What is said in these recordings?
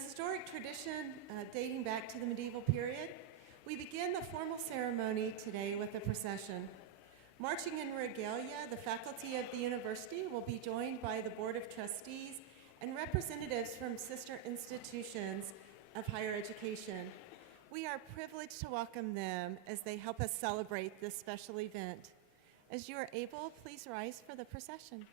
historic tradition dating back to the medieval period, we begin the formal ceremony today with a procession. Marching in regalia, the faculty of the university will be joined by the Board of Trustees and representatives from sister institutions of higher education. We are privileged to welcome them as they help us celebrate this special event. As you are able, please rise for the procession.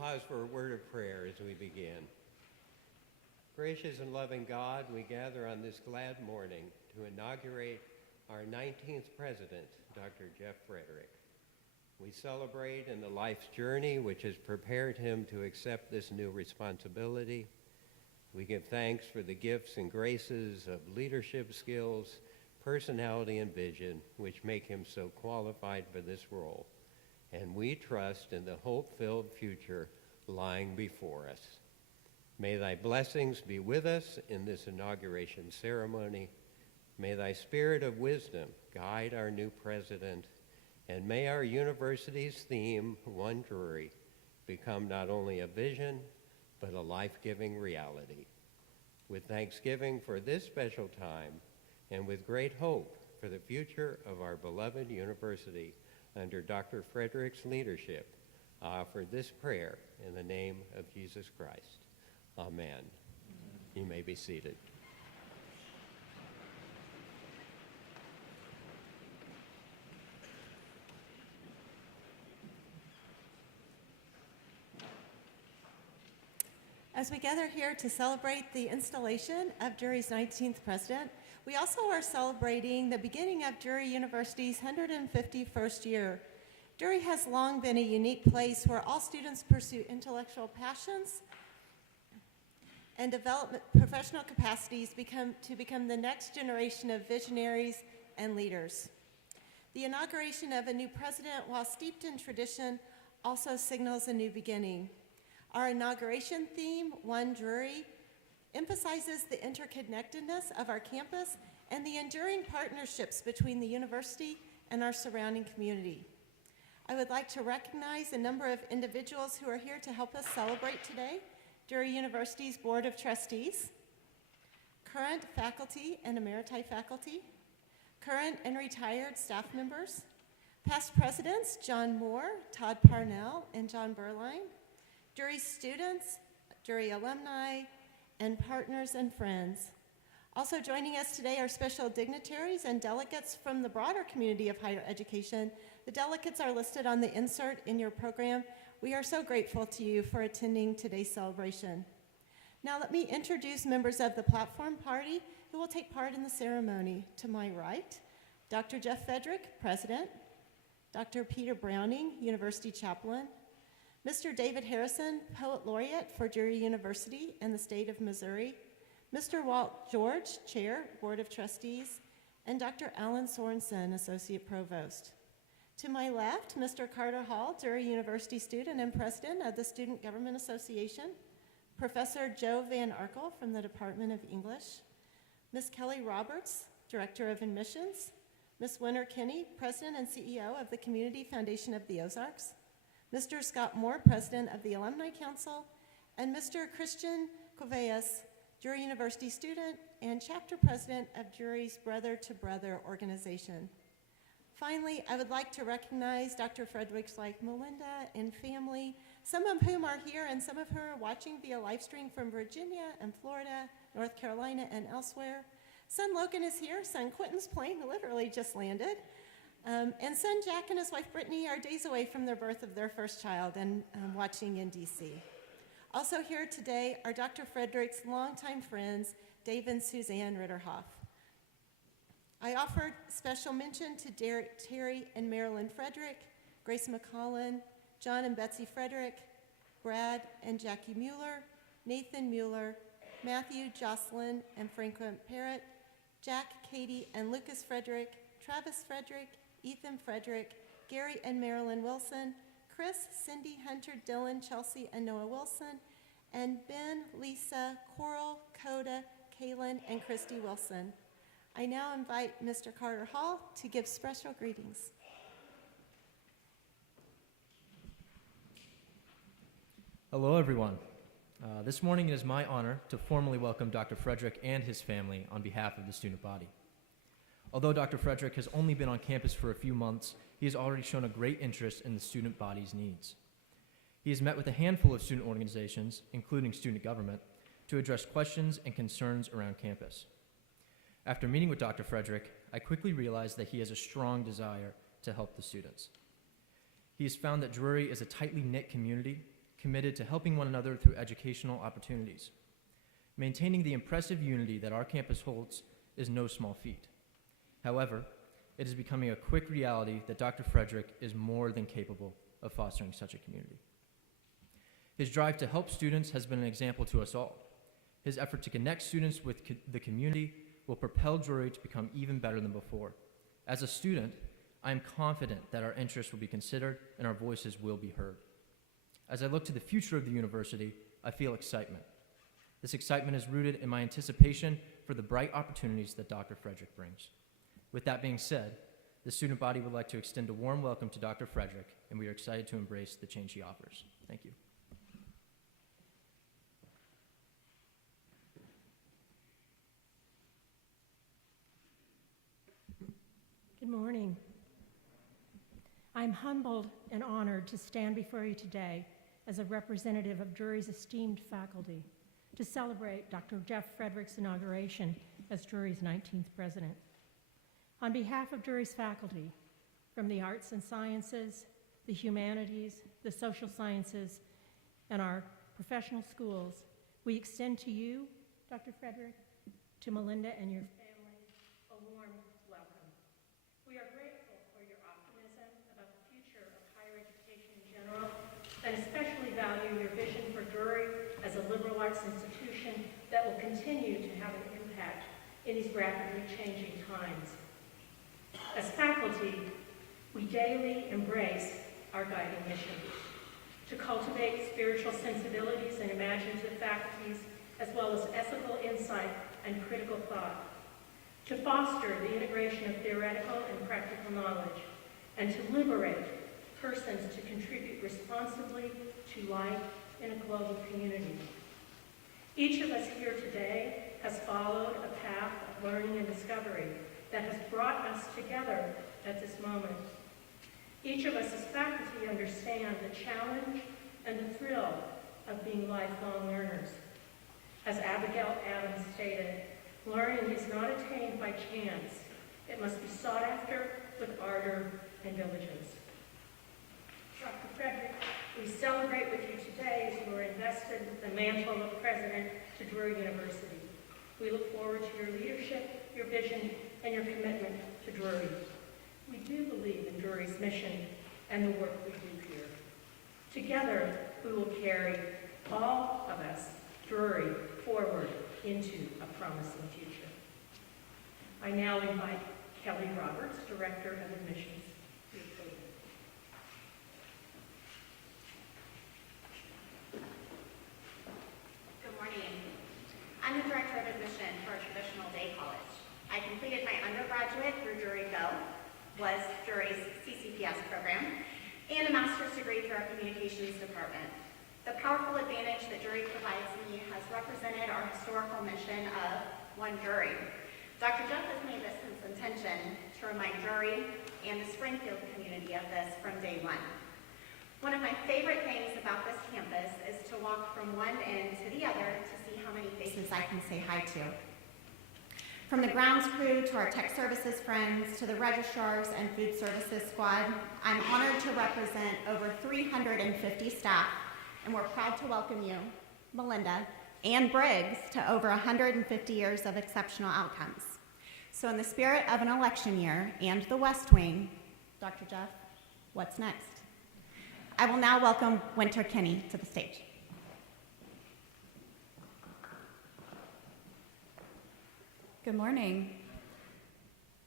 Pause for a word of prayer as we begin. Gracious and loving God, we gather on this glad morning to inaugurate our 19th president, Dr. Jeff Frederick. We celebrate in the life's journey which has prepared him to accept this new responsibility. We give thanks for the gifts and graces of leadership skills, personality, and vision which make him so qualified for this role. And we trust in the hope-filled future lying before us. May thy blessings be with us in this inauguration ceremony. May thy spirit of wisdom guide our new president, And may our university's theme, One Drury, become not only a vision, but a life-giving reality. With thanksgiving for this special time, and with great hope for the future of our beloved university under Dr. Frederick's leadership, I offer this prayer in the name of Jesus Christ. Amen. You may be seated. As we gather here to celebrate the installation of Drury's 19th president, we also are celebrating the beginning of Drury University's 151st year. Drury has long been a unique place where all students pursue intellectual passions and develop professional capacities to become the next generation of visionaries and leaders. The inauguration of a new president, while steeped in tradition, also signals a new beginning. Our inauguration theme, One Drury, emphasizes the interconnectedness of our campus and the enduring partnerships between the university and our surrounding community. I would like to recognize a number of individuals who are here to help us celebrate today. Drury University's Board of Trustees, current faculty and emeriti faculty, current and retired staff members, past presidents John Moore, Todd Parnell, and John Berline, Drury students, Drury alumni, and partners and friends. Also joining us today are special dignitaries and delegates from the broader community of higher education. The delegates are listed on the insert in your program. We are so grateful to you for attending today's celebration. Now let me introduce members of the platform party who will take part in the ceremony. To my right, Dr. Jeff Frederick, President, Dr. Peter Browning, University Chaplain, Mr. David Harrison, Poet Laureate for Drury University and the state of Missouri, Mr. Walt George, Chair, Board of Trustees, and Dr. Alan Sorensen, Associate Provost. To my left, Mr. Carter Hall, Drury University student and President of the Student Government Association, Professor Joe Van Arkel from the Department of English, Ms. Kelly Roberts, Director of Admissions, Ms. Winter Kinney, President and CEO of the Community Foundation of the Ozarks, Mr. Scott Moore, President of the Alumni Council, and Mr. Christian Coveas, Drury University student and Chapter President of Drury's Brother to Brother organization. Finally, I would like to recognize Dr. Frederick's wife, Melinda, and family, some of whom are here and some of whom are watching via live stream from Virginia and Florida, North Carolina, and elsewhere. Son Logan is here. Son Quentin's plane literally just landed. And son Jack and his wife Brittany are days away from the birth of their first child and watching in DC. Also here today are Dr. Frederick's longtime friends, Dave and Suzanne Ritterhoff. I offered special mention to Terry and Marilyn Frederick, Grace McCollin, John and Betsy Frederick, Brad and Jackie Mueller, Nathan Mueller, Matthew, Jocelyn, and Franklin Parrott, Jack, Katie, and Lucas Frederick, Travis Frederick, Ethan Frederick, Gary and Marilyn Wilson, Chris, Cindy, Hunter, Dylan, Chelsea, and Noah Wilson, and Ben, Lisa, Coral, Coda, Kaylin, and Christy Wilson. I now invite Mr. Carter Hall to give special greetings. Hello, everyone. This morning it is my honor to formally welcome Dr. Frederick and his family on behalf of the student body. Although Dr. Frederick has only been on campus for a few months, he has already shown a great interest in the student body's needs. He has met with a handful of student organizations, including student government, to address questions and concerns around campus. After meeting with Dr. Frederick, I quickly realized that he has a strong desire to help the students. He has found that Drury is a tightly knit community committed to helping one another through educational opportunities. Maintaining the impressive unity that our campus holds is no small feat. However, it is becoming a quick reality that Dr. Frederick is more than capable of fostering such a community. His drive to help students has been an example to us all. His effort to connect students with the community will propel Drury to become even better than before. As a student, I am confident that our interests will be considered and our voices will be heard. As I look to the future of the university, I feel excitement. This excitement is rooted in my anticipation for the bright opportunities that Dr. Frederick brings. With that being said, the student body would like to extend a warm welcome to Dr. Frederick, and we are excited to embrace the change he offers. Thank you. Good morning. I'm humbled and honored to stand before you today as a representative of Drury's esteemed faculty to celebrate Dr. Jeff Frederick's inauguration as Drury's 19th president. On behalf of Drury's faculty, from the arts and sciences, the humanities, the social sciences, and our professional schools, we extend to you, Dr. Frederick, to Melinda and your family, a warm welcome. We are grateful for your optimism about the future of higher education in general, and especially value your vision for Drury as a liberal arts institution that will continue to have an impact in these rapidly changing times. As faculty, we daily embrace our guiding mission to cultivate spiritual sensibilities and imaginative faculties, as well as ethical insight and critical thought, to foster the integration of theoretical and practical knowledge, and to liberate persons to contribute responsibly to life in a global community. Each of us here today has followed a path of learning and discovery that has brought us together at this moment. Each of us as faculty understand the challenge and the thrill of being lifelong learners. As Abigail Adams stated, learning is not attained by chance. It must be sought after with ardor and diligence. Dr. Frederick, we celebrate with you today as you are invested with the mantle of President to Drury University. We look forward to your leadership, your vision, and your commitment to Drury. We do believe in Drury's mission and the work we do here. Together, we will carry all of us, Drury, forward into a promising future. I now invite Kelly Roberts, Director of Admissions, to the podium. Good morning. I'm the Director of Admission for a traditional day college. I completed my undergraduate through Drury Go, was Drury's CCPS program, and a master's degree through our communications department. The powerful advantage that Drury provides me has represented our historical mission of One Drury. Dr. Jeff has made this his intention to remind Drury and the Springfield community of this from day one. One of my favorite things about this campus is to walk from one end to the other to see how many faces I can say hi to. From the grounds crew to our tech services friends to the registrars and food services squad, I'm honored to represent over 350 staff, and we're proud to welcome you, Melinda, and Briggs to over 150 years of exceptional outcomes. So in the spirit of an election year and the West Wing, Dr. Jeff, what's next? I will now welcome Winter Kinney to the stage. Good morning.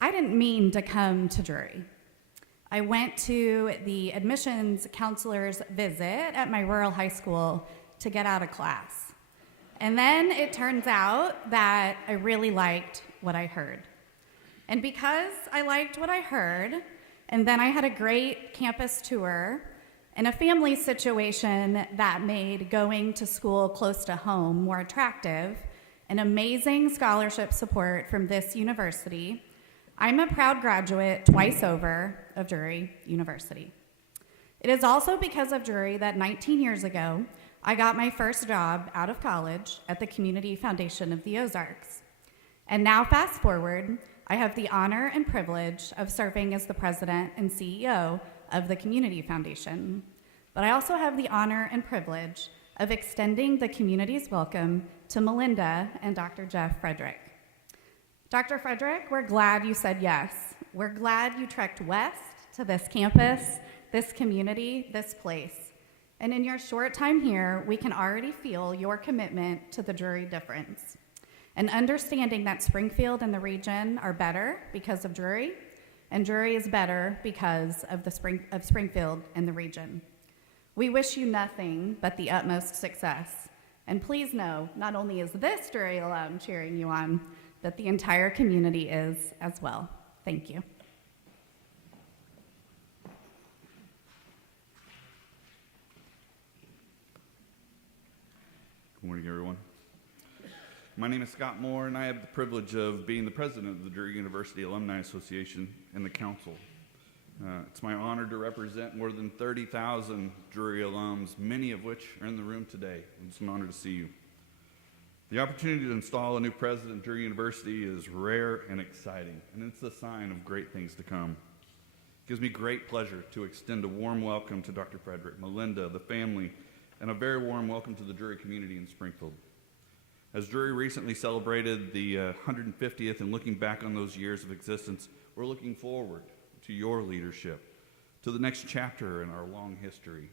I didn't mean to come to Drury. I went to the admissions counselor's visit at my rural high school to get out of class. And then it turns out that I really liked what I heard. And because I liked what I heard, and then I had a great campus tour and a family situation that made going to school close to home more attractive, and amazing scholarship support from this university, I'm a proud graduate twice over of Drury University. It is also because of Drury that 19 years ago, I got my first job out of college at the Community Foundation of the Ozarks. And now fast forward, I have the honor and privilege of serving as the president and CEO of the Community Foundation. But I also have the honor and privilege of extending the community's welcome to Melinda and Dr. Jeff Frederick. Dr. Frederick, we're glad you said yes. We're glad you trekked west to this campus, this community, this place. And in your short time here, we can already feel your commitment to the Drury difference. And understanding that Springfield and the region are better because of Drury, and Drury is better because of Springfield and the region. We wish you nothing but the utmost success. And please know, not only is this Drury alum cheering you on, but the entire community is as well. Thank you. morning, everyone. My name is Scott Moore, and I have the privilege of being the president of the Drury University Alumni Association and the council. It's my honor to represent more than 30,000 Drury alums, many of which are in the room today. It's an honor to see you. The opportunity to install a new president at Drury University is rare and exciting, and it's a sign of great things to come. It gives me great pleasure to extend a warm welcome to Dr. Frederick, Melinda, the family, and a very warm welcome to the Drury community in Springfield. As Drury recently celebrated the 150th and looking back on those years of existence, we're looking forward to your leadership, to the next chapter in our long history.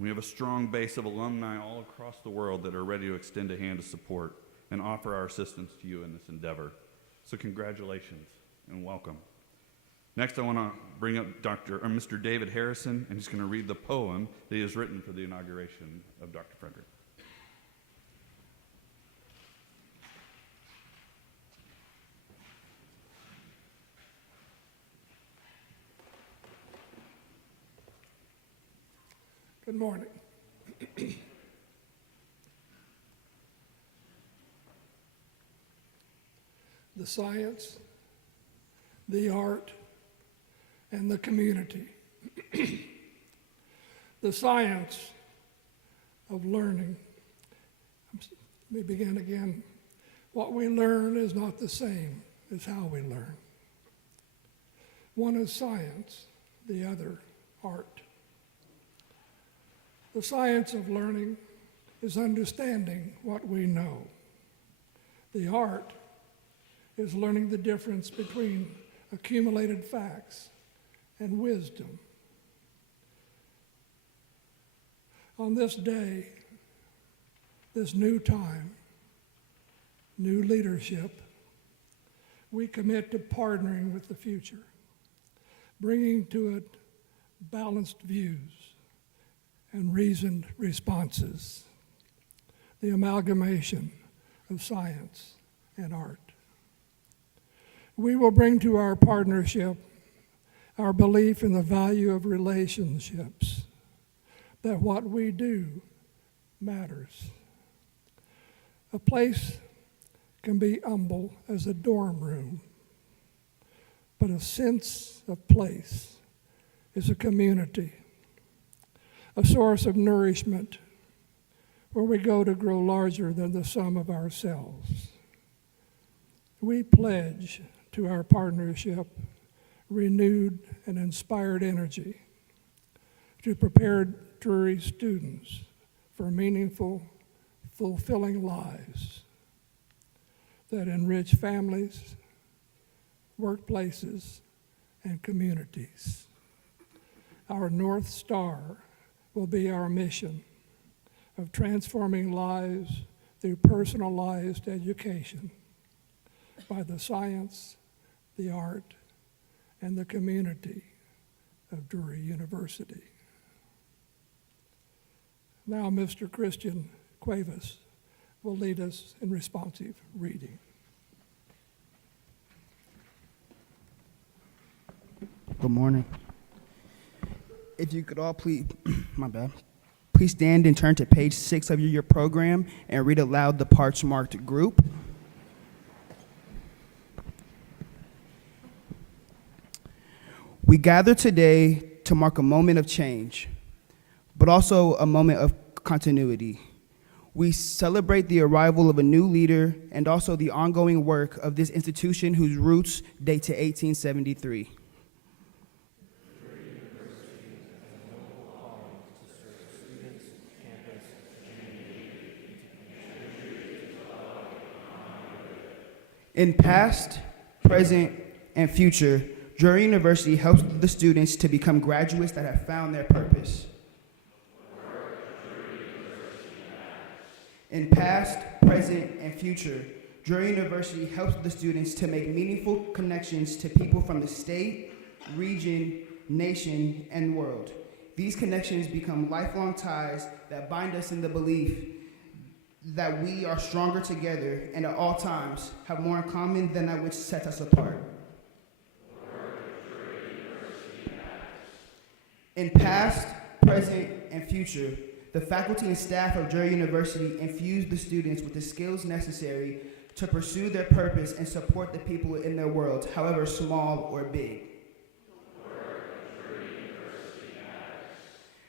We have a strong base of alumni all across the world that are ready to extend a hand of support and offer our assistance to you in this endeavor. So congratulations and welcome. Next, I want to bring up Mr. David Harrison, and he's going to read the poem that he has written for the inauguration of Dr. Frederick. Good morning. The science, the art, and the community. The science of learning. Let me begin again. What we learn is not the same as how we learn. One is science, the other art. The science of learning is understanding what we know. The art is learning the difference between accumulated facts and wisdom. On this day, this new time, new leadership, we commit to partnering with the future, bringing to it balanced views and reasoned responses, the amalgamation of science and art. We will bring to our partnership our belief in the value of relationships, that what we do matters. A place can be humble as a dorm room, but a sense of place is a community, a source of nourishment where we go to grow larger than the sum of ourselves. We pledge to our partnership renewed and inspired energy to prepare Drury students for meaningful, fulfilling lives that enrich families, workplaces, and communities. Our North Star will be our mission of transforming lives through personalized education by the science, the art, and the community of Drury University. Now, Mr. Christian Cuevas will lead us in responsive reading. Good morning. If you could all please, please stand and turn to page 6 of your program and read aloud the parts marked group. We gather today to mark a moment of change, but also a moment of continuity. We celebrate the arrival of a new leader and also the ongoing work of this institution whose roots date to 1873. In past, present, and future, Drury University helps the students to become graduates that have found their purpose. In past, present, and future, Drury University helps the students to make meaningful connections to people from the state, region, nation, and world. These connections become lifelong ties that bind us in the belief that we are stronger together and at all times have more in common than that which sets us apart. In past, present, and future, The faculty and staff of Drury University infuse the students with the skills necessary to pursue their purpose and support the people in their world, however small or big.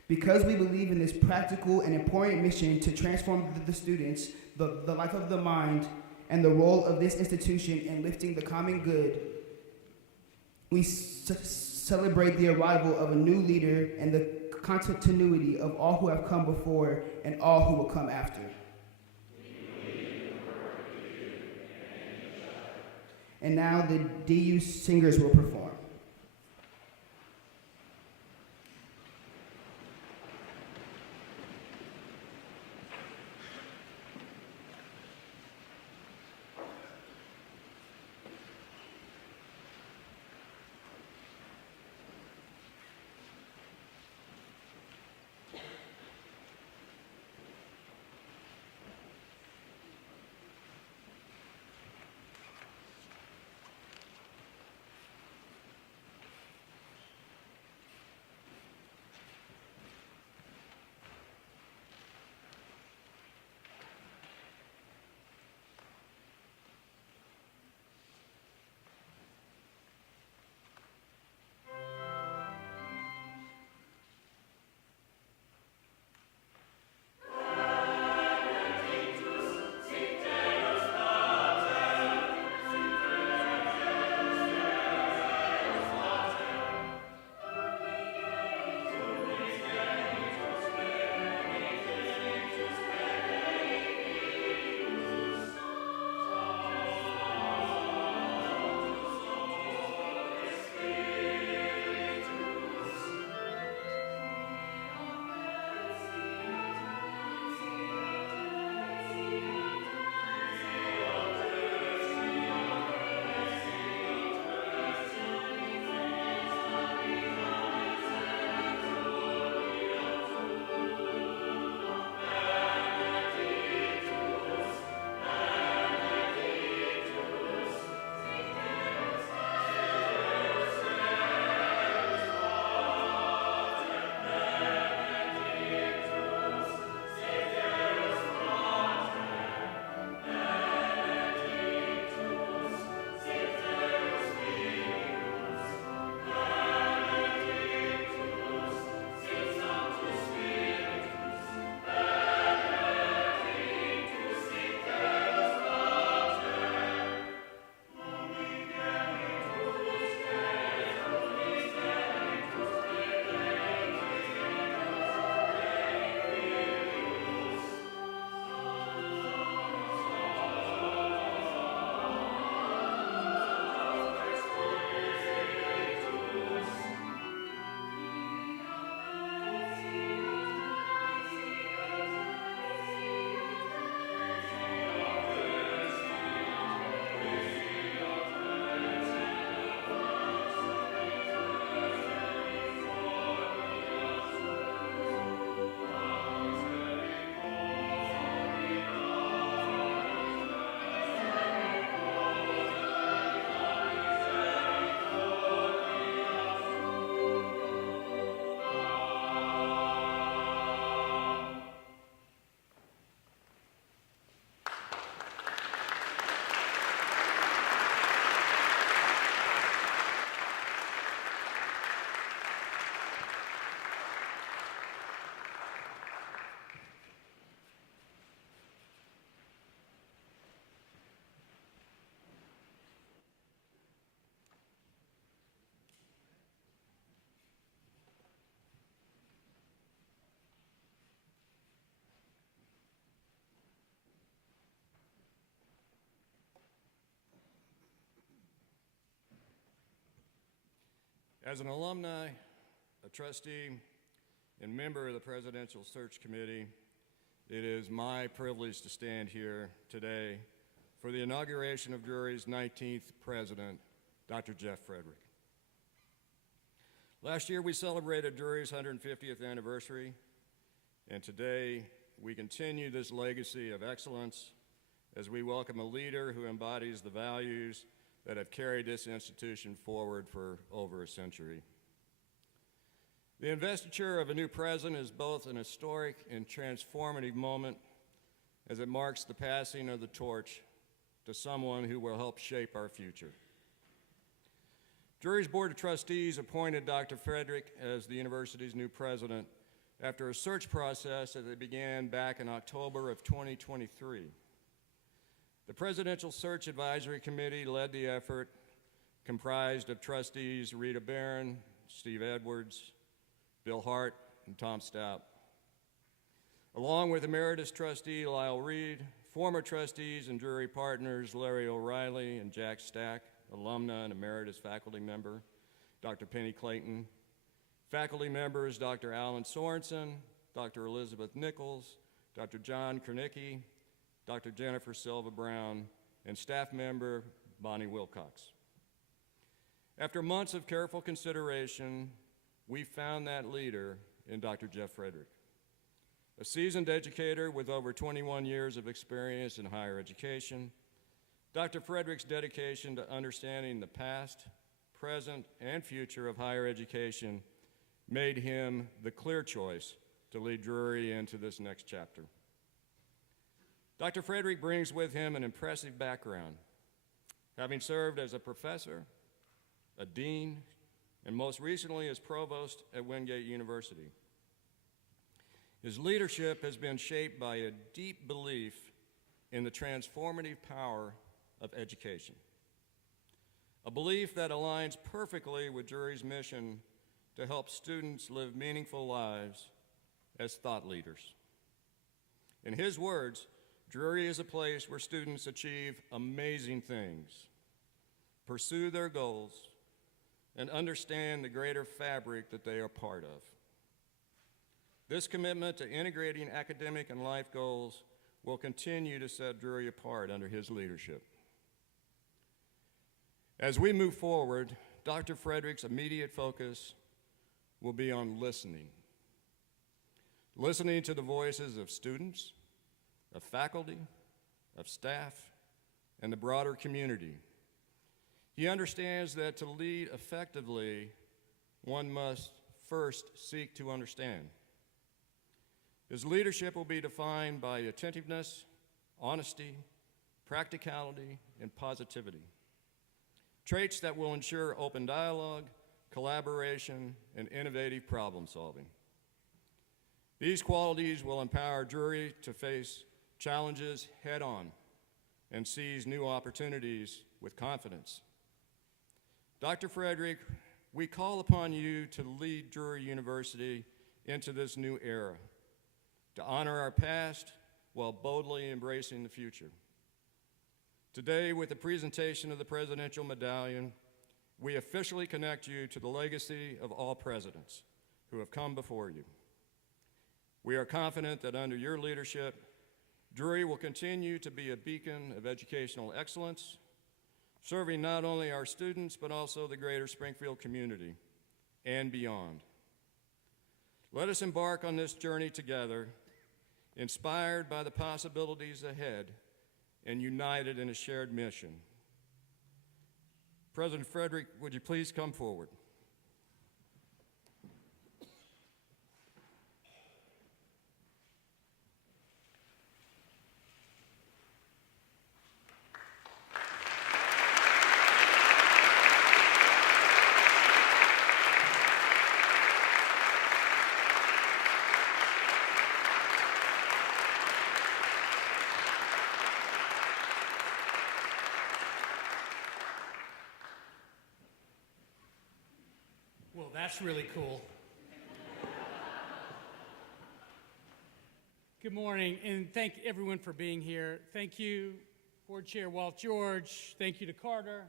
Because we believe in this practical and important mission to transform the students, the life of the mind, and the role of this institution in lifting the common good, we celebrate the arrival of a new leader and the continuity of all who have come before and all who will come after. And now the DU singers will perform. As an alumni, a trustee, and member of the Presidential Search Committee, it is my privilege to stand here today for the inauguration of Drury's 19th president, Dr. Jeff Frederick. Last year, we celebrated Drury's 150th anniversary, and today we continue this legacy of excellence as we welcome a leader who embodies the values that have carried this institution forward for over a century. The investiture of a new president is both an historic and transformative moment as it marks the passing of the torch to someone who will help shape our future. Drury's Board of Trustees appointed Dr. Frederick as the university's new president after a search process that began back in October of 2023. The Presidential Search Advisory Committee led the effort, comprised of trustees Rita Barron, Steve Edwards, Bill Hart, and Tom Stout, along with Emeritus Trustee Lyle Reed, former trustees and Drury partners Larry O'Reilly and Jack Stack, alumna and emeritus faculty member Dr. Penny Clayton, faculty members Dr. Alan Sorensen, Dr. Elizabeth Nichols, Dr. John Kernicki, Dr. Jennifer Silva Brown, and staff member Bonnie Wilcox. After months of careful consideration, we found that leader in Dr. Jeff Frederick. A seasoned educator with over 21 years of experience in higher education, Dr. Frederick's dedication to understanding the past, present, and future of higher education made him the clear choice to lead Drury into this next chapter. Dr. Frederick brings with him an impressive background, having served as a professor, a dean, and most recently as provost at Wingate University. His leadership has been shaped by a deep belief in the transformative power of education, a belief that aligns perfectly with Drury's mission to help students live meaningful lives as thought leaders. In his words, Drury is a place where students achieve amazing things, pursue their goals, and understand the greater fabric that they are part of. This commitment to integrating academic and life goals will continue to set Drury apart under his leadership. As we move forward, Dr. Frederick's immediate focus will be on listening. Listening to the voices of students, of faculty, of staff, and the broader community. He understands that to lead effectively, one must first seek to understand. His leadership will be defined by attentiveness, honesty, practicality, and positivity. Traits that will ensure open dialogue, collaboration, and innovative problem solving. These qualities will empower Drury to face challenges head on and seize new opportunities with confidence. Dr. Frederick, we call upon you to lead Drury University into this new era, to honor our past while boldly embracing the future. Today, with the presentation of the Presidential Medallion, we officially connect you to the legacy of all presidents who have come before you. We are confident that under your leadership, Drury will continue to be a beacon of educational excellence, serving not only our students, but also the greater Springfield community and beyond. Let us embark on this journey together, inspired by the possibilities ahead and united in a shared mission. President Frederick, would you please come forward? Well, that's really cool. Good morning, and thank everyone for being here. Thank you, Board Chair Walt George. Thank you to Carter.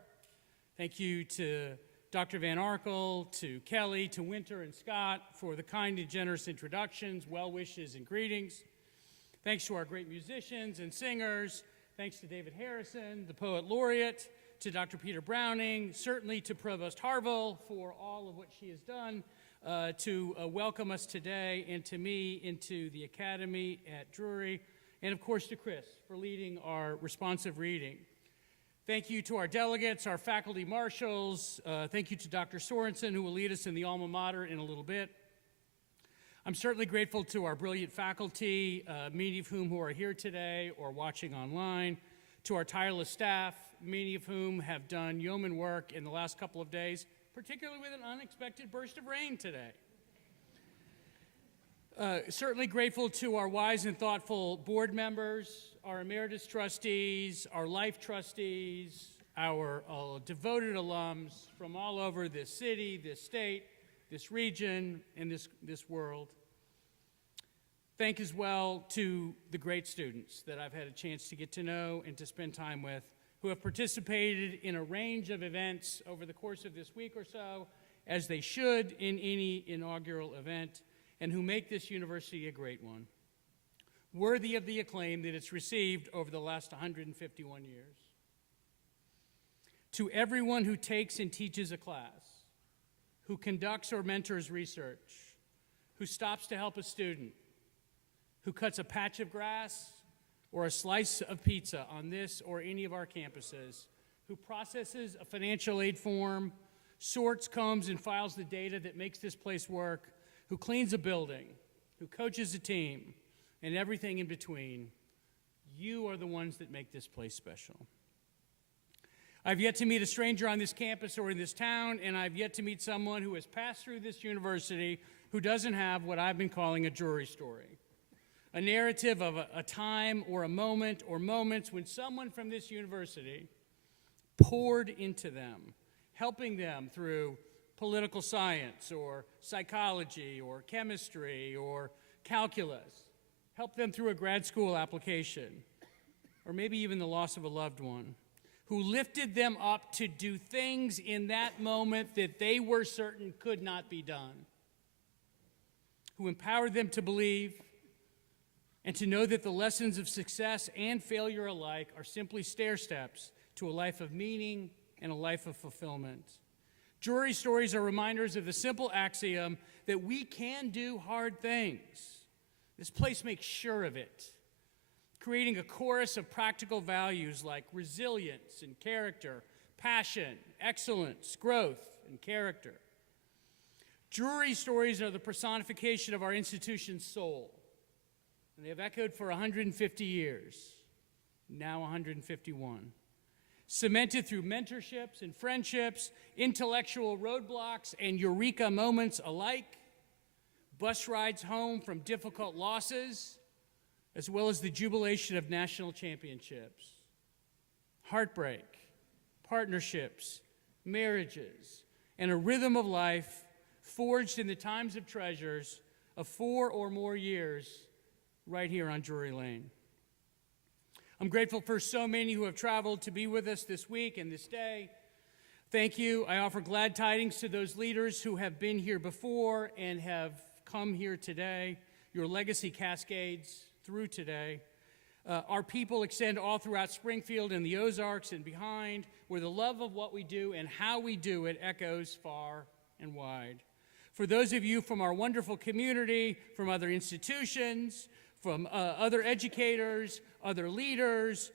Thank you to Dr. Van Arkel, to Kelly, to Winter and Scott for the kind and generous introductions, well wishes, and greetings. Thanks to our great musicians and singers. Thanks to David Harrison, the Poet Laureate, to Dr. Peter Browning, certainly to Provost Harville for all of what she has done to welcome us today, and to me into the Academy at Drury, and of course to Chris for leading our responsive reading. Thank you to our delegates, our faculty marshals. Thank you to Dr. Sorensen, who will lead us in the alma mater in a little bit. I'm certainly grateful to our brilliant faculty, many of whom who are here today or watching online, to our tireless staff, many of whom have done yeoman work in the last couple of days, particularly with an unexpected burst of rain today. Certainly grateful to our wise and thoughtful board members, our emeritus trustees, our life trustees, our devoted alums from all over this city, this state, this region, and this world. Thank as well to the great students that I've had a chance to get to know and to spend time with, who have participated in a range of events over the course of this week or so, as they should in any inaugural event, and who make this university a great one, worthy of the acclaim that it's received over the last 151 years. To everyone who takes and teaches a class, who conducts or mentors research, who stops to help a student, who cuts a patch of grass or a slice of pizza on this or any of our campuses, who processes a financial aid form, sorts, combs, and files the data that makes this place work, who cleans a building, who coaches a team, and everything in between. You are the ones that make this place special. I've yet to meet a stranger on this campus or in this town, and I've yet to meet someone who has passed through this university who doesn't have what I've been calling a Drury story. A narrative of a time or a moment or moments when someone from this university poured into them, helping them through political science or psychology or chemistry or calculus, helped them through a grad school application, or maybe even the loss of a loved one, who lifted them up to do things in that moment that they were certain could not be done, who empowered them to believe and to know that the lessons of success and failure alike are simply stair steps to a life of meaning and a life of fulfillment. Drury stories are reminders of the simple axiom that we can do hard things. This place makes sure of it, creating a chorus of practical values like resilience and character, passion, excellence, growth, and character. Drury stories are the personification of our institution's soul, and they have echoed for 150 years, now 151. Cemented through mentorships and friendships, intellectual roadblocks and eureka moments alike, bus rides home from difficult losses, as well as the jubilation of national championships, heartbreak, partnerships, marriages, and a rhythm of life forged in the times of treasures of 4 or more years right here on Drury Lane. I'm grateful for so many who have traveled to be with us this week and this day. Thank you. I offer glad tidings to those leaders who have been here before and have come here today. Your legacy cascades through today. Our people extend all throughout Springfield and the Ozarks and behind, where the love of what we do and how we do it echoes far and wide. For those of you from our wonderful community, from other institutions, from other educators, other leaders,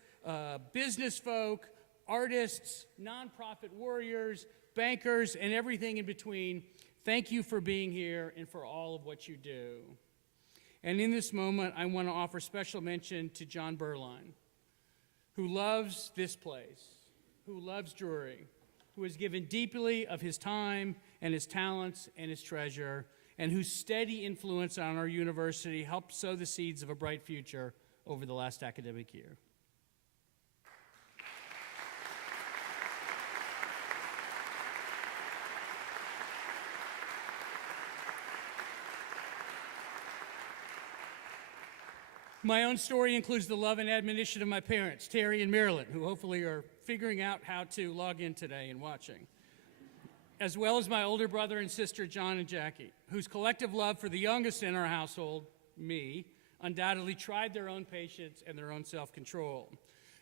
business folk, artists, nonprofit warriors, bankers, and everything in between, thank you for being here and for all of what you do. And in this moment, I want to offer special mention to John Berline, who loves this place, who loves Drury, who has given deeply of his time and his talents and his treasure, and whose steady influence on our university helped sow the seeds of a bright future over the last academic year. My own story includes the love and admonition of my parents, Terry and Marilyn, who hopefully are figuring out how to log in today and watching, as well as my older brother and sister, John and Jackie, whose collective love for the youngest in our household, me, undoubtedly tried their own patience and their own self-control.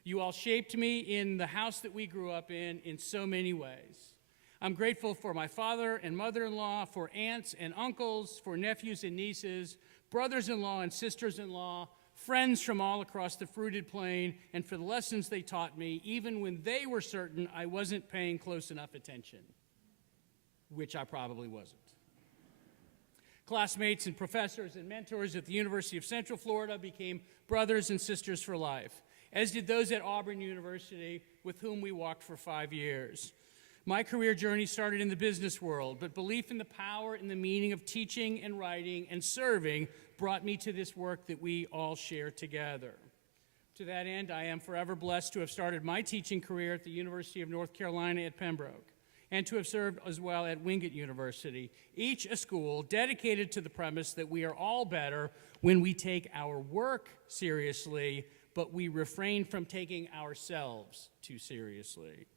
You all shaped me in the house that we grew up in so many ways. I'm grateful for my father and mother-in-law, for aunts and uncles, for nephews and nieces, brothers-in-law and sisters-in-law, friends from all across the fruited plain, and for the lessons they taught me, even when they were certain I wasn't paying close enough attention, which I probably wasn't. Classmates and professors and mentors at the University of Central Florida became brothers and sisters for life, as did those at Auburn University, with whom we walked for 5 years. My career journey started in the business world, but belief in the power and the meaning of teaching and writing and serving brought me to this work that we all share together. To that end, I am forever blessed to have started my teaching career at the University of North Carolina at Pembroke, and to have served as well at Wingate University, each a school dedicated to the premise that we are all better when we take our work seriously, but we refrain from taking ourselves too seriously.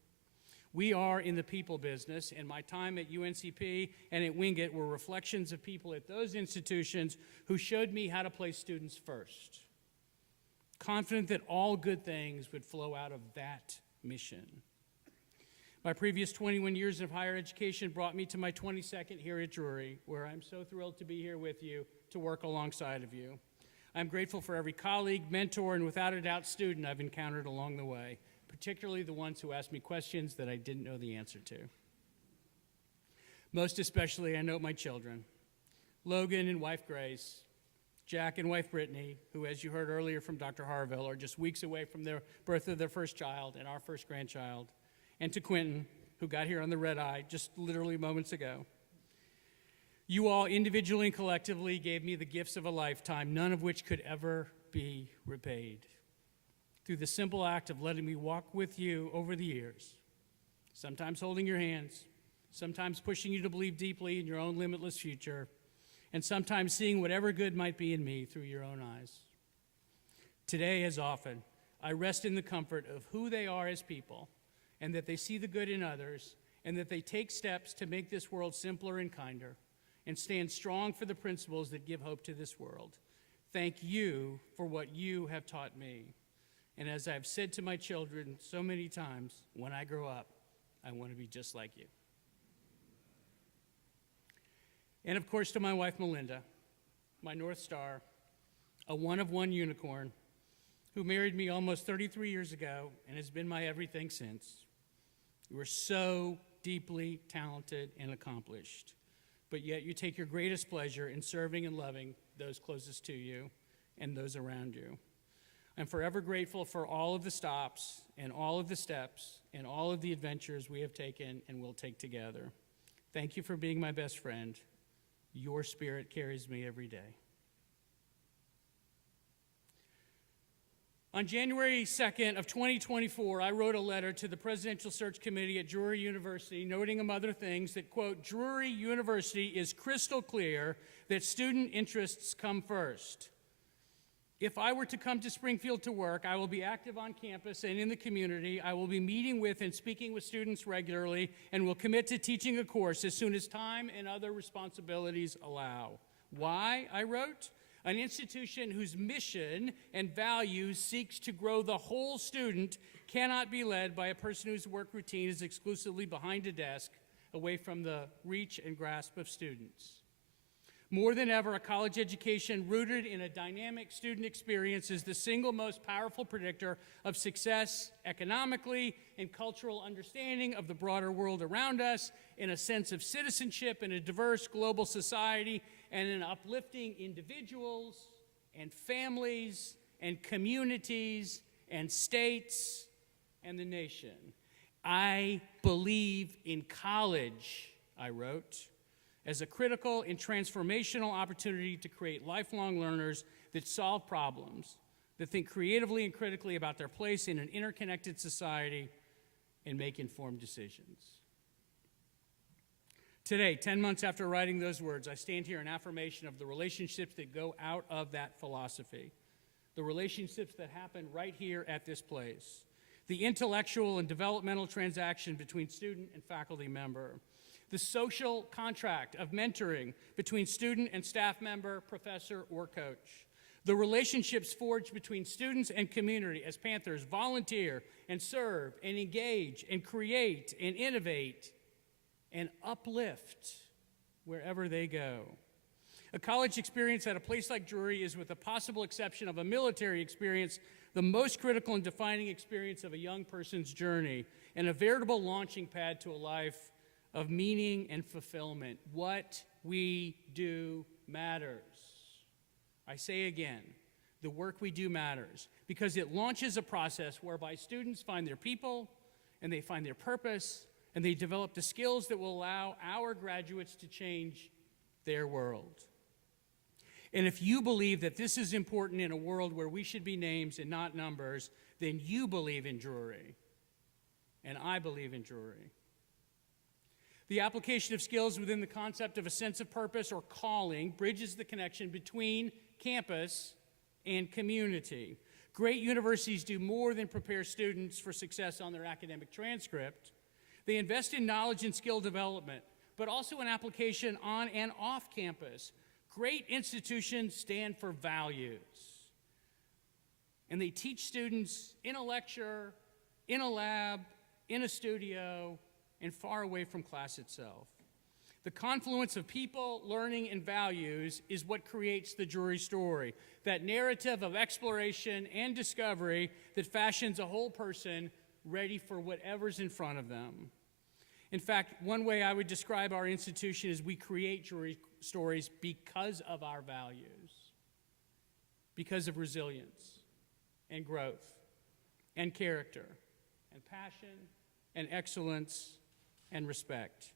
We are in the people business, and my time at UNCP and at Wingate were reflections of people at those institutions who showed me how to place students first, confident that all good things would flow out of that mission. My previous 21 years of higher education brought me to my 22nd here at Drury, where I'm so thrilled to be here with you to work alongside of you. I'm grateful for every colleague, mentor, and without a doubt student I've encountered along the way, particularly the ones who asked me questions that I didn't know the answer to. Most especially, I note my children, Logan and wife Grace, Jack and wife Brittany, who, as you heard earlier from Dr. Harville, are just weeks away from their birth of their first child and our first grandchild, and to Quentin, who got here on the red eye just literally moments ago. You all individually and collectively gave me the gifts of a lifetime, none of which could ever be repaid. Through the simple act of letting me walk with you over the years, sometimes holding your hands, sometimes pushing you to believe deeply in your own limitless future, and sometimes seeing whatever good might be in me through your own eyes. Today, as often, I rest in the comfort of who they are as people, and that they see the good in others, and that they take steps to make this world simpler and kinder, and stand strong for the principles that give hope to this world. Thank you for what you have taught me. And as I've said to my children so many times, when I grow up, I want to be just like you. And of course, to my wife, Melinda, my North Star, a one-of-one unicorn, who married me almost 33 years ago and has been my everything since. You are so deeply talented and accomplished, but yet you take your greatest pleasure in serving and loving those closest to you and those around you. I'm forever grateful for all of the stops and all of the steps and all of the adventures we have taken and will take together. Thank you for being my best friend. Your spirit carries me every day. On January 2nd of 2024, I wrote a letter to the Presidential Search Committee at Drury University, noting, among other things, that, quote, Drury University is crystal clear that student interests come first. If I were to come to Springfield to work, I will be active on campus and in the community. I will be meeting with and speaking with students regularly and will commit to teaching a course as soon as time and other responsibilities allow. Why, I wrote? An institution whose mission and values seeks to grow the whole student cannot be led by a person whose work routine is exclusively behind a desk, away from the reach and grasp of students. More than ever, a college education rooted in a dynamic student experience is the single most powerful predictor of success economically and cultural understanding of the broader world around us, in a sense of citizenship in a diverse global society, and in uplifting individuals and families and communities and states and the nation. I believe in college, I wrote, as a critical and transformational opportunity to create lifelong learners that solve problems, that think creatively and critically about their place in an interconnected society, and make informed decisions. Today, 10 months after writing those words, I stand here in affirmation of the relationships that go out of that philosophy, the relationships that happen right here at this place, the intellectual and developmental transaction between student and faculty member, the social contract of mentoring between student and staff member, professor, or coach, the relationships forged between students and community as Panthers volunteer and serve and engage and create and innovate and uplift wherever they go. A college experience at a place like Drury is, with the possible exception of a military experience, the most critical and defining experience of a young person's journey, and a veritable launching pad to a life of meaning and fulfillment. What we do matters. I say again, the work we do matters because it launches a process whereby students find their people and they find their purpose and they develop the skills that will allow our graduates to change their world. And if you believe that this is important in a world where we should be names and not numbers, then you believe in Drury. And I believe in Drury. The application of skills within the concept of a sense of purpose or calling bridges the connection between campus and community. Great universities do more than prepare students for success on their academic transcript. They invest in knowledge and skill development, but also in application on and off campus. Great institutions stand for values. And they teach students in a lecture, in a lab, in a studio, and far away from class itself. The confluence of people, learning, and values is what creates the Drury story, that narrative of exploration and discovery that fashions a whole person ready for whatever's in front of them. In fact, one way I would describe our institution is we create Drury stories because of our values, because of resilience and growth and character and passion and excellence and respect.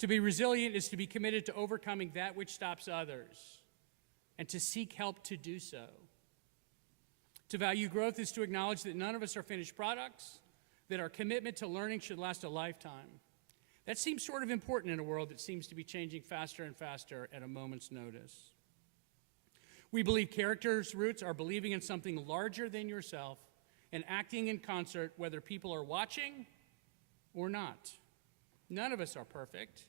To be resilient is to be committed to overcoming that which stops others and to seek help to do so. To value growth is to acknowledge that none of us are finished products, that our commitment to learning should last a lifetime. That seems sort of important in a world that seems to be changing faster and faster at a moment's notice. We believe character's roots are believing in something larger than yourself and acting in concert whether people are watching or not. None of us are perfect,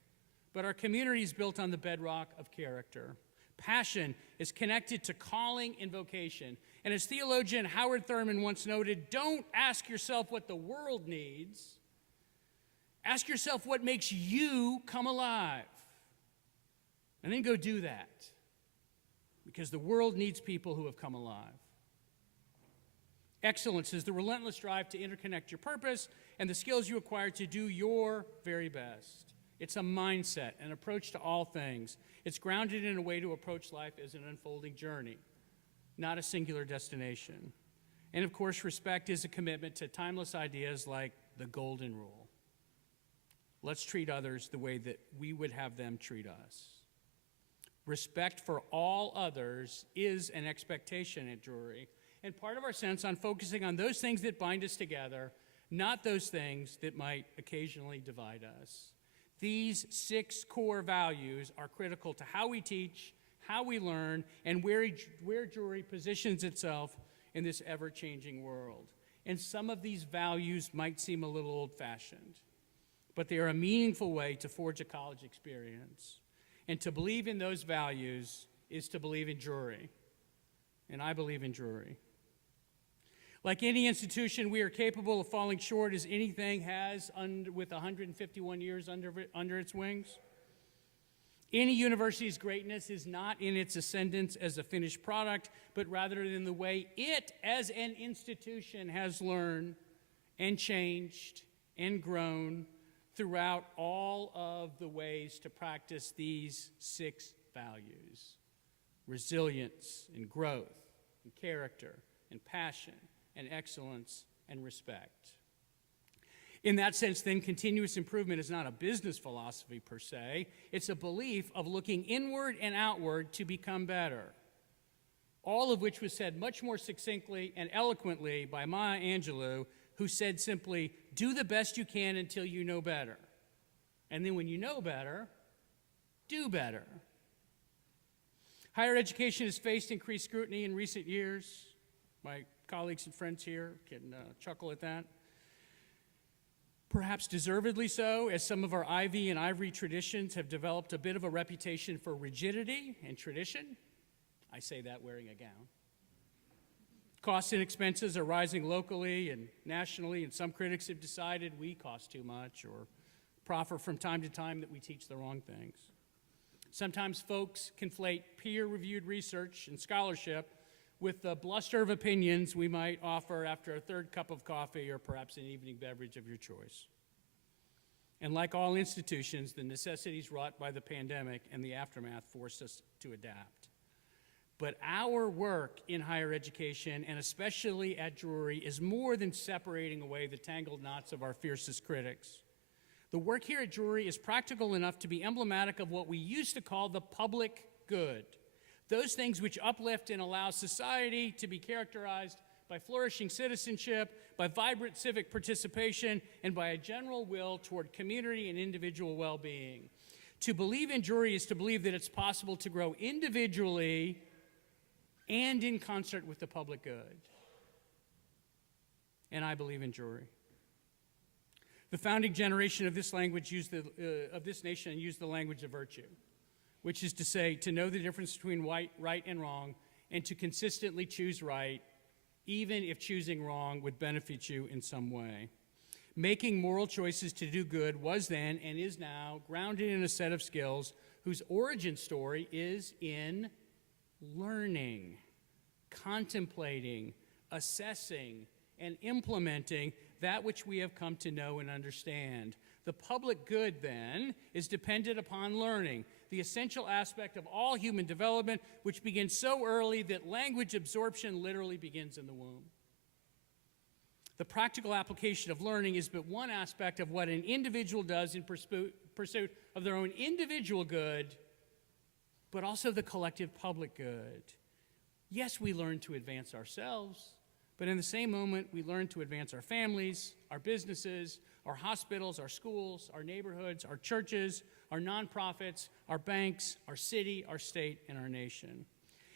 but our community is built on the bedrock of character. Passion is connected to calling and vocation. And as theologian Howard Thurman once noted, don't ask yourself what the world needs. Ask yourself what makes you come alive. And then go do that. Because the world needs people who have come alive. Excellence is the relentless drive to interconnect your purpose and the skills you acquire to do your very best. It's a mindset, an approach to all things. It's grounded in a way to approach life as an unfolding journey, not a singular destination. And of course, respect is a commitment to timeless ideas like the golden rule. Let's treat others the way that we would have them treat us. Respect for all others is an expectation at Drury, and part of our sense on focusing on those things that bind us together, not those things that might occasionally divide us. These 6 core values are critical to how we teach, how we learn, and where Drury positions itself in this ever-changing world. And some of these values might seem a little old-fashioned, but they are a meaningful way to forge a college experience. And to believe in those values is to believe in Drury. And I believe in Drury. Like any institution, we are capable of falling short as anything has with 151 years under its wings. Any university's greatness is not in its ascendance as a finished product, but rather in the way it, as an institution, has learned and changed and grown throughout all of the ways to practice these 6 values: resilience and growth and character and passion and excellence and respect. In that sense, then, continuous improvement is not a business philosophy per se. It's a belief of looking inward and outward to become better. All of which was said much more succinctly and eloquently by Maya Angelou, who said simply, do the best you can until you know better. And then when you know better, do better. Higher education has faced increased scrutiny in recent years. My colleagues and friends here can chuckle at that. Perhaps deservedly so, as some of our ivy and ivory traditions have developed a bit of a reputation for rigidity and tradition. I say that wearing a gown. Costs and expenses are rising locally and nationally, and some critics have decided we cost too much or proffer from time to time that we teach the wrong things. Sometimes folks conflate peer-reviewed research and scholarship with the bluster of opinions we might offer after a third cup of coffee or perhaps an evening beverage of your choice. And like all institutions, the necessities wrought by the pandemic and the aftermath forced us to adapt. But our work in higher education, and especially at Drury, is more than separating away the tangled knots of our fiercest critics. The work here at Drury is practical enough to be emblematic of what we used to call the public good. Those things which uplift and allow society to be characterized by flourishing citizenship, by vibrant civic participation, and by a general will toward community and individual well-being. To believe in Drury is to believe that it's possible to grow individually and in concert with the public good. And I believe in Drury. The founding generation of this language of this nation used the language of virtue, which is to say, to know the difference between right and wrong, and to consistently choose right, even if choosing wrong would benefit you in some way. Making moral choices to do good was then and is now grounded in a set of skills whose origin story is in learning, contemplating, assessing, and implementing that which we have come to know and understand. The public good, then, is dependent upon learning, the essential aspect of all human development, which begins so early that language absorption literally begins in the womb. The practical application of learning is but one aspect of what an individual does in pursuit of their own individual good, but also the collective public good. Yes, we learn to advance ourselves, but in the same moment, we learn to advance our families, our businesses, our hospitals, our schools, our neighborhoods, our churches, our nonprofits, our banks, our city, our state, and our nation.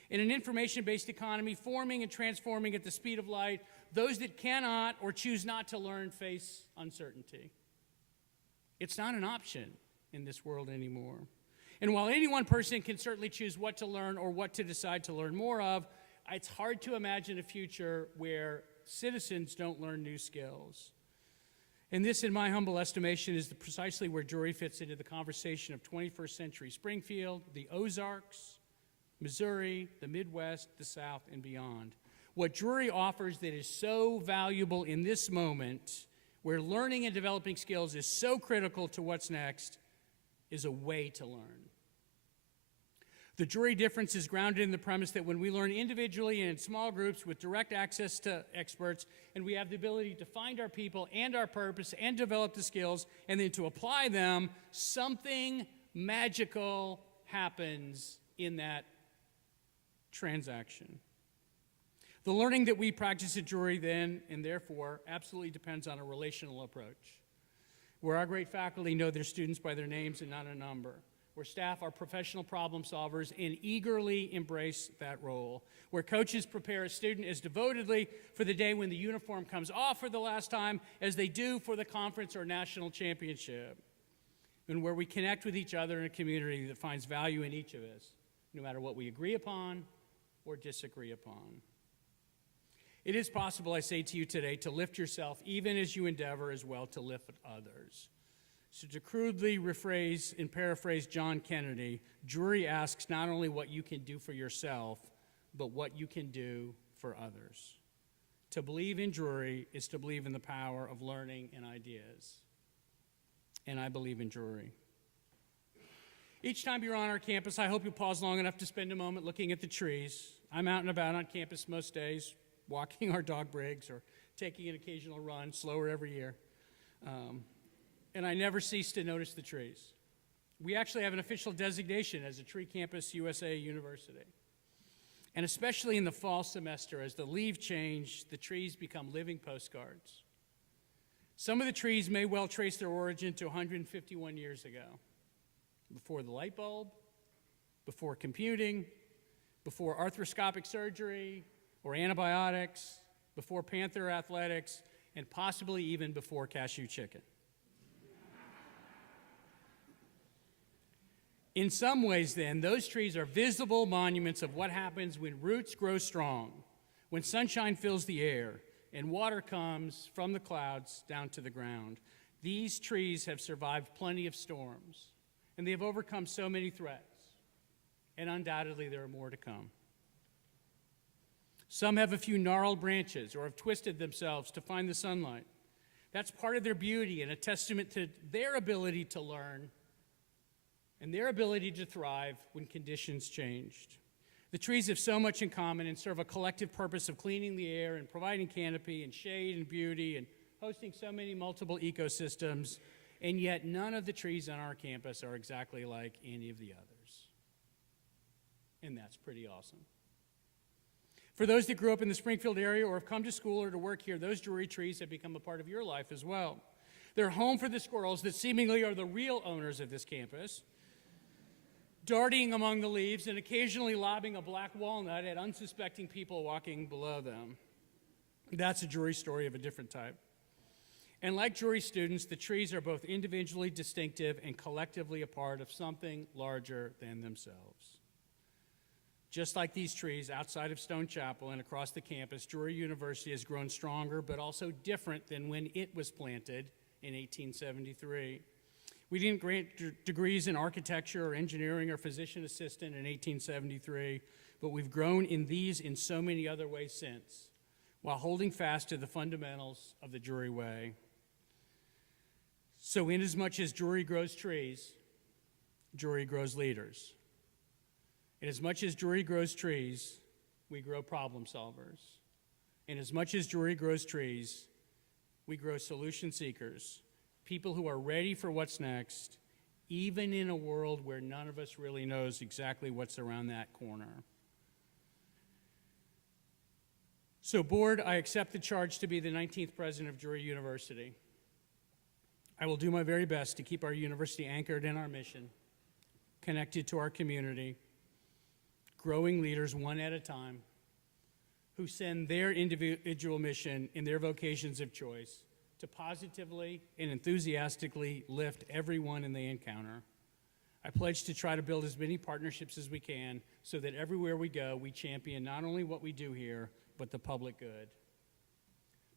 In an information-based economy, forming and transforming at the speed of light, those that cannot or choose not to learn face uncertainty. It's not an option in this world anymore. And while any one person can certainly choose what to learn or what to decide to learn more of, it's hard to imagine a future where citizens don't learn new skills. And this, in my humble estimation, is precisely where Drury fits into the conversation of 21st century Springfield, the Ozarks, Missouri, the Midwest, the South, and beyond. What Drury offers that is so valuable in this moment, where learning and developing skills is so critical to what's next, is a way to learn. The Drury difference is grounded in the premise that when we learn individually and in small groups with direct access to experts, and we have the ability to find our people and our purpose and develop the skills and then to apply them, something magical happens in that transaction. The learning that we practice at Drury then, and therefore, absolutely depends on a relational approach, where our great faculty know their students by their names and not a number, where staff are professional problem solvers and eagerly embrace that role, where coaches prepare a student as devotedly for the day when the uniform comes off for the last time as they do for the conference or national championship, and where we connect with each other in a community that finds value in each of us, no matter what we agree upon or disagree upon. It is possible, I say to you today, to lift yourself even as you endeavor as well to lift others. So to crudely rephrase and paraphrase John Kennedy, Drury asks not only what you can do for yourself, but what you can do for others. To believe in Drury is to believe in the power of learning and ideas. And I believe in Drury. Each time you're on our campus, I hope you pause long enough to spend a moment looking at the trees. I'm out and about on campus most days, walking our dog brigs or taking an occasional run, slower every year. And I never cease to notice the trees. We actually have an official designation as a Tree Campus USA University. And especially in the fall semester, as the leaves change, the trees become living postcards. Some of the trees may well trace their origin to 151 years ago, before the light bulb, before computing, before arthroscopic surgery or antibiotics, before Panther athletics, and possibly even before cashew chicken. In some ways, then, those trees are visible monuments of what happens when roots grow strong, when sunshine fills the air, and water comes from the clouds down to the ground. These trees have survived plenty of storms, and they have overcome so many threats, and undoubtedly there are more to come. Some have a few gnarled branches or have twisted themselves to find the sunlight. That's part of their beauty and a testament to their ability to learn and their ability to thrive when conditions changed. The trees have so much in common and serve a collective purpose of cleaning the air and providing canopy and shade and beauty and hosting so many multiple ecosystems, and yet none of the trees on our campus are exactly like any of the others. And that's pretty awesome. For those that grew up in the Springfield area or have come to school or to work here, those Drury trees have become a part of your life as well. They're home for the squirrels that seemingly are the real owners of this campus, darting among the leaves and occasionally lobbing a black walnut at unsuspecting people walking below them. That's a Drury story of a different type. And like Drury students, the trees are both individually distinctive and collectively a part of something larger than themselves. Just like these trees outside of Stone Chapel and across the campus, Drury University has grown stronger but also different than when it was planted in 1873. We didn't grant degrees in architecture or engineering or physician assistant in 1873, but we've grown in these in so many other ways since, while holding fast to the fundamentals of the Drury way. So inasmuch as Drury grows trees, Drury grows leaders. And as much as Drury grows trees, we grow problem solvers. And as much as Drury grows trees, we grow solution seekers, people who are ready for what's next, even in a world where none of us really knows exactly what's around that corner. So, board, I accept the charge to be the 19th president of Drury University. I will do my very best to keep our university anchored in our mission, connected to our community, growing leaders one at a time who send their individual mission in their vocations of choice to positively and enthusiastically lift everyone they encounter. I pledge to try to build as many partnerships as we can so that everywhere we go, we champion not only what we do here, but the public good.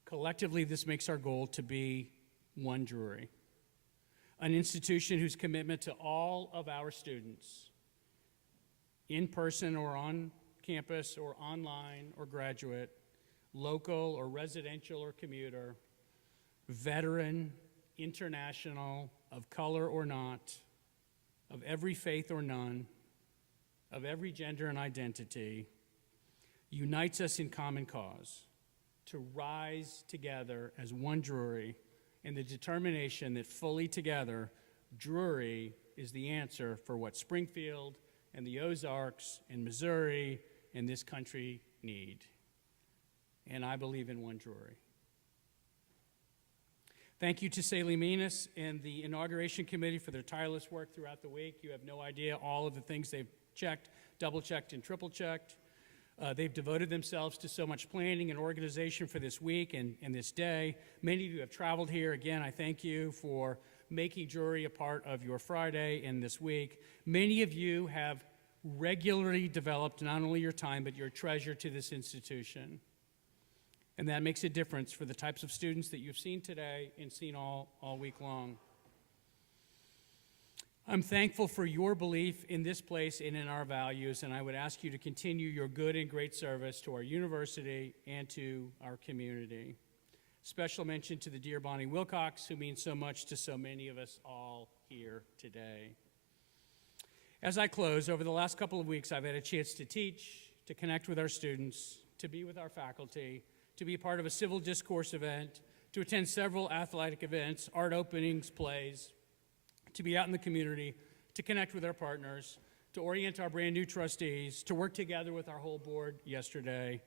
Collectively, this makes our goal to be one Drury, an institution whose commitment to all of our students, in person or on campus or online or graduate, local or residential or commuter, veteran, international, of color or not, of every faith or none, of every gender and identity, unites us in common cause to rise together as one Drury in the determination that fully together, Drury is the answer for what Springfield and the Ozarks and Missouri and this country need. And I believe in one Drury. Thank you to Saley Menas and the Inauguration Committee for their tireless work throughout the week. You have no idea all of the things they've checked, double-checked, and triple-checked. They've devoted themselves to so much planning and organization for this week and this day. Many of you have traveled here. Again, I thank you for making Drury a part of your Friday and this week. Many of you have regularly developed not only your time, but your treasure to this institution. And that makes a difference for the types of students that you've seen today and seen all week long. I'm thankful for your belief in this place and in our values, and I would ask you to continue your good and great service to our university and to our community. Special mention to the dear Bonnie Wilcox, who means so much to so many of us all here today. As I close, over the last couple of weeks, I've had a chance to teach, to connect with our students, to be with our faculty, to be a part of a civil discourse event, to attend several athletic events, art openings, plays, to be out in the community, to connect with our partners, to orient our brand new trustees, to work together with our whole board yesterday.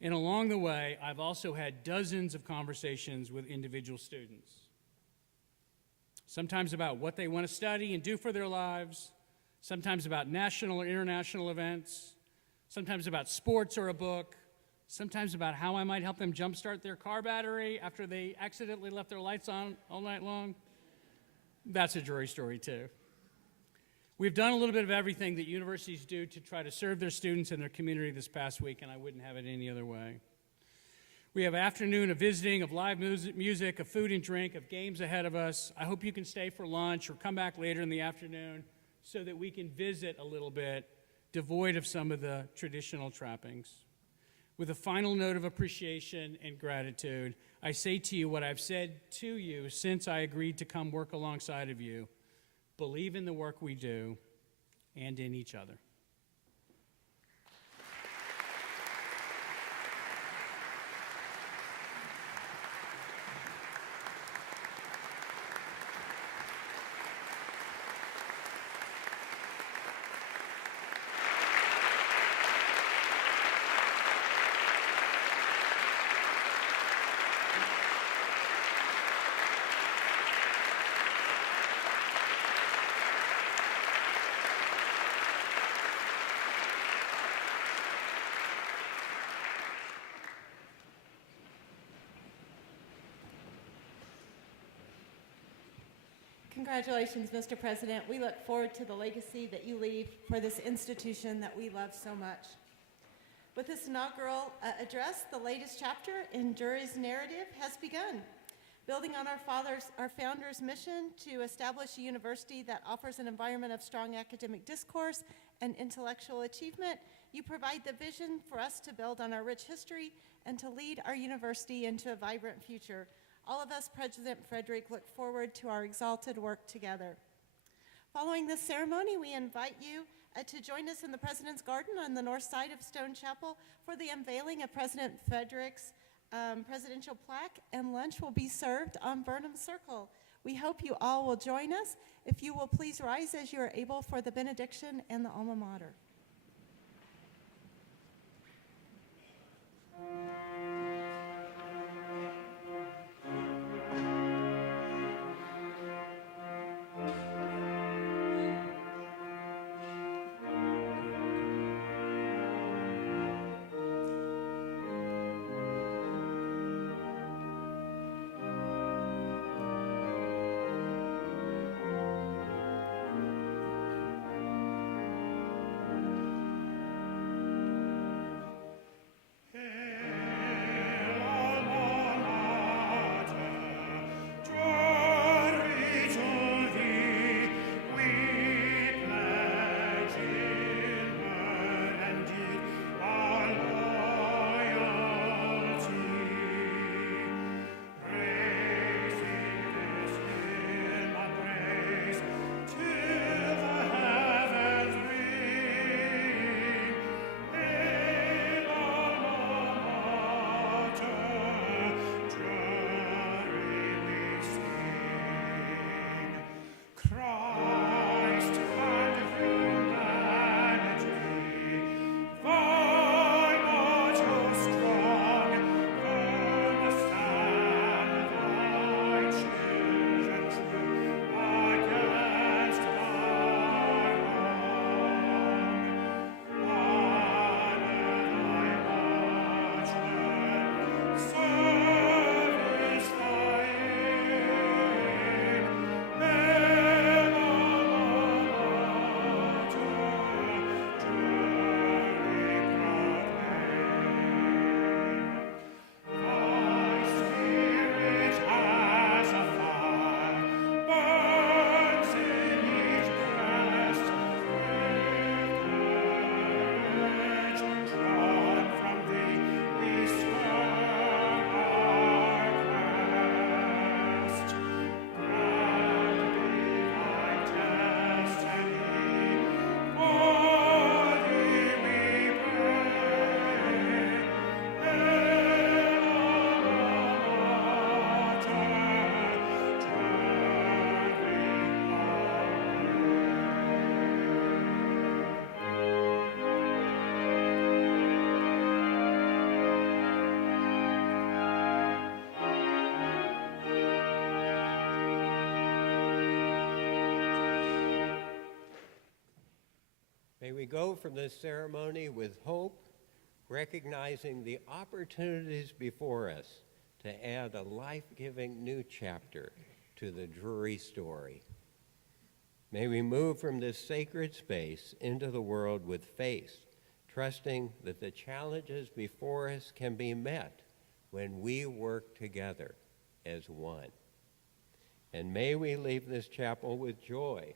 And along the way, I've also had dozens of conversations with individual students. Sometimes about what they want to study and do for their lives, sometimes about national or international events, sometimes about sports or a book, sometimes about how I might help them jumpstart their car battery after they accidentally left their lights on all night long. That's a Drury story, too. We've done a little bit of everything that universities do to try to serve their students and their community this past week, and I wouldn't have it any other way. We have afternoon of visiting, of live music, of food and drink, of games ahead of us. I hope you can stay for lunch or come back later in the afternoon so that we can visit a little bit, devoid of some of the traditional trappings. With a final note of appreciation and gratitude, I say to you what I've said to you since I agreed to come work alongside of you. Believe in the work we do and in each other. Congratulations, Mr. President. We look forward to the legacy that you leave for this institution that we love so much. With this inaugural address, the latest chapter in Drury's narrative has begun. Building on our founder's mission to establish a university that offers an environment of strong academic discourse and intellectual achievement, you provide the vision for us to build on our rich history and to lead our university into a vibrant future. All of us, President Frederick, look forward to our exalted work together. Following this ceremony, we invite you to join us in the President's Garden on the north side of Stone Chapel for the unveiling of President Frederick's presidential plaque, and lunch will be served on Burnham Circle. We hope you all will join us. If you will please rise as you are able for the benediction and the alma mater. May we go from this ceremony with hope, recognizing the opportunities before us to add a life-giving new chapter to the Drury story. May we move from this sacred space into the world with faith, trusting that the challenges before us can be met when we work together as one. And may we leave this chapel with joy,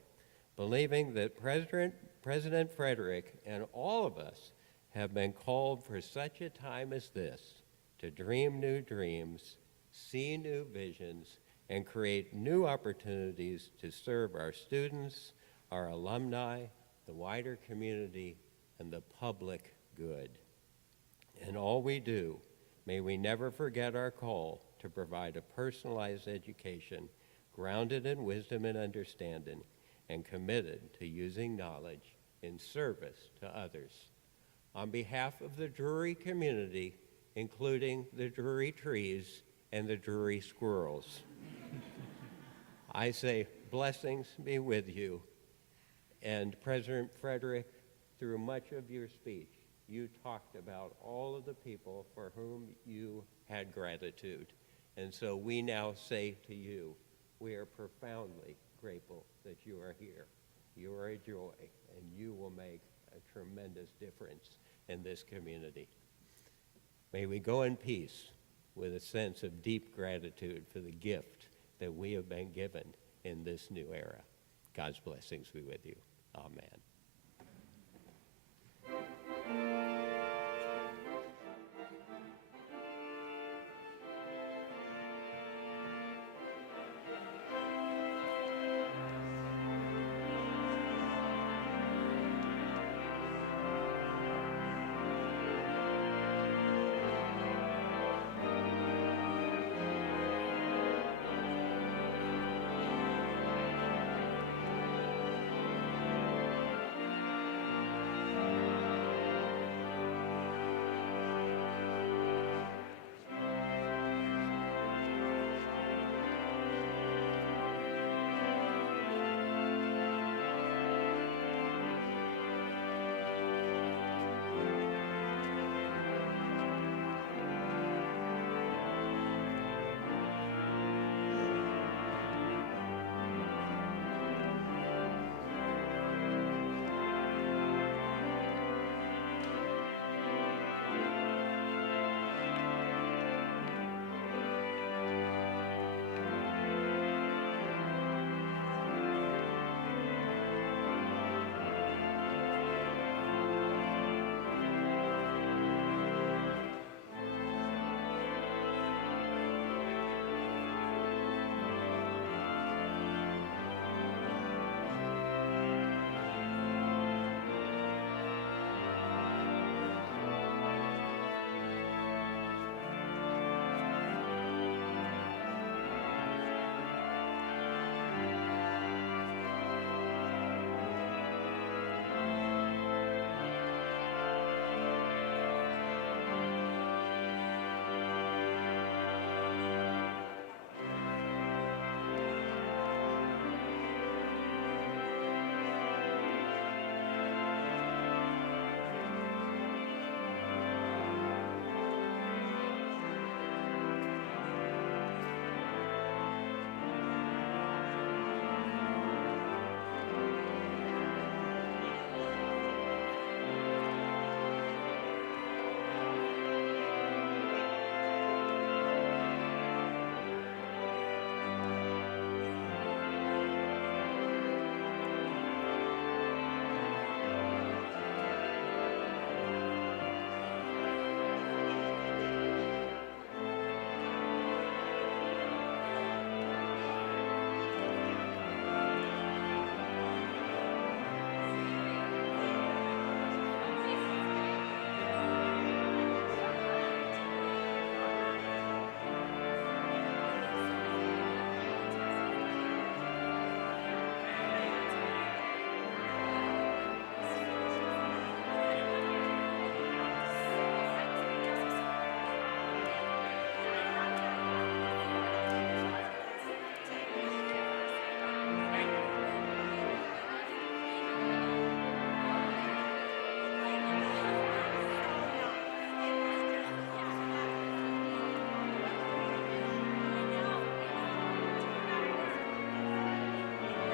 believing that President Frederick and all of us have been called for such a time as this to dream new dreams, see new visions, and create new opportunities to serve our students, our alumni, the wider community, and the public good. In all we do, may we never forget our call to provide a personalized education grounded in wisdom and understanding and committed to using knowledge in service to others. On behalf of the Drury community, including the Drury trees and the Drury squirrels, I say blessings be with you. And President Frederick, through much of your speech, you talked about all of the people for whom you had gratitude. And so we now say to you, we are profoundly grateful that you are here. You are a joy, and you will make a tremendous difference in this community. May we go in peace with a sense of deep gratitude for the gift that we have been given in this new era. God's blessings be with you. Amen.